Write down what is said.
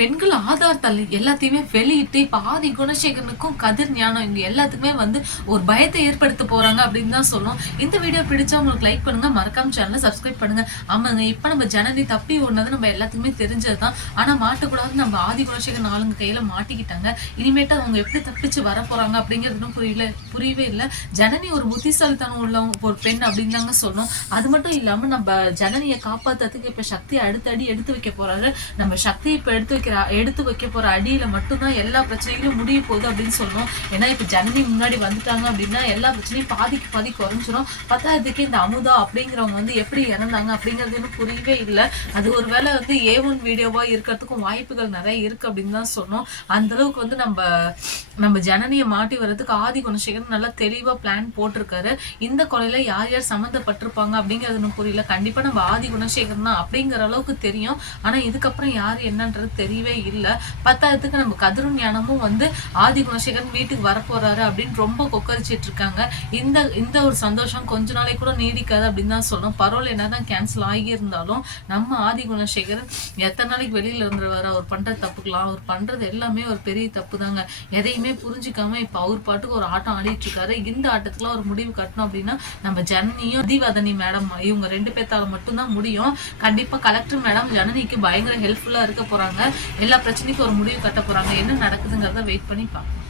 பெண்கள் ஆதார் தள்ளி எல்லாத்தையுமே வெளியிட்டு இப்ப ஆதி குணசேகரனுக்கும் கதிர் ஞானம் இங்க எல்லாத்துக்குமே வந்து ஒரு பயத்தை ஏற்படுத்த போறாங்க அப்படின்னு தான் சொல்லணும். இந்த வீடியோ பிடிச்சா உங்களுக்கு லைக் பண்ணுங்க, மறக்காம சேனலை சப்ஸ்கிரைப் பண்ணுங்க. ஆமாங்க, இப்ப நம்ம ஜனனி தப்பி ஓடுனது நம்ம எல்லாத்துக்குமே தெரிஞ்சதுதான். ஆனா மாட்டக்கூடாது, நம்ம ஆதி குணசேகரன் ஆளுங்க கையில மாட்டிக்கிட்டாங்க. இனிமேட்டு அவங்க எப்படி தப்பிச்சு வர போறாங்க அப்படிங்கிறதும் புரியவே இல்லை. ஜனனி ஒரு புத்திசாலித்தனம் உள்ள ஒரு பெண் அப்படின்னு தாங்க சொல்லணும். அது மட்டும் இல்லாம நம்ம ஜனனியை காப்பாத்துறதுக்கு இப்ப சக்தி அடுத்த அடி எடுத்து வைக்க போறாரு. நம்ம சக்தி இப்ப எடுத்து வைக்க போற அடியில மட்டும்தான் எல்லா பிரச்சனைகளும் முடிய போகுது அப்படின்னு சொல்லணும். ஏன்னா இப்ப ஜனனி முன்னாடி வந்துட்டாங்க அப்படின்னா எல்லா பிரச்சனையும் பாதிக்கு பாதி குறைஞ்சிரும். பத்தாயிரத்துக்கு இந்த அமுதா அப்படிங்கிறவங்க வந்து எப்படி இறந்தாங்க அப்படிங்கிறது இன்னும் புரியவே இல்லை. அது ஒருவேளை வந்து A1 வீடியோவா இருக்கிறதுக்கும் வாய்ப்புகள் நிறைய இருக்கு அப்படின்னு தான் சொன்னோம். அந்த அளவுக்கு வந்து நம்ம ஜனனியை மாட்டி வர்றதுக்கு ஆதி குணசேகரன் நல்லா தெளிவா பிளான் போட்டிருக்காரு. இந்த கொலையில யார் யார் சம்மந்தப்பட்டிருப்பாங்க அப்படிங்கிறது புரியல. கண்டிப்பா நம்ம ஆதி குணசேகரன் தான் அப்படிங்கிற அளவுக்கு தெரியும். ஆனா இதுக்கப்புறம் யாரு என்னன்றது தெரியவே இல்லை. பத்தாயிரத்துக்கு நம்ம கதிரும் ஞானமும் வந்து ஆதி குணசேகரன் வீட்டுக்கு வரப்போறாரு அப்படின்னு ரொம்ப கொக்கரிச்சிட்டு இருக்காங்க. இந்த ஒரு சந்தோஷம் கொஞ்ச நாளைக்கு கூட நீடிக்காது அப்படின்னு தான் சொல்லணும். பரவாயில்ல, என்னதான் கேன்சல் ஆகி இருந்தாலும் நம்ம ஆதி குணசேகரன் எத்தனை நாளைக்கு வெளியில இருந்துருவாரு. அவர் பண்ற தப்புக்கலாம், அவர் பண்றது எல்லாமே ஒரு பெரிய தப்பு தாங்க. எதையுமே புரிஞ்சுக்காம இப்ப அவர் பாட்டுக்கு ஒரு ஆட்டம் ஆடிட்டு இருக்காரு. இந்த ஆட்டத்துக்குலாம் ஒரு முடிவு கட்டணும் அப்படின்னா நம்ம ஜனனியும் அதிவதனி மேடம் இவங்க 2 பேர்த்தால மட்டும்தான் முடியும். கண்டிப்பா கலெக்டர் மேடம் ஜனனிக்கு பயங்கர ஹெல்ப்ஃபுல்லா இருக்க போறாங்க. எல்லா பிரச்சனைக்கும் ஒரு முடிவு கட்ட போறாங்க. என்ன நடக்குதுங்கிறத வெயிட் பண்ணி பார்ப்போம்.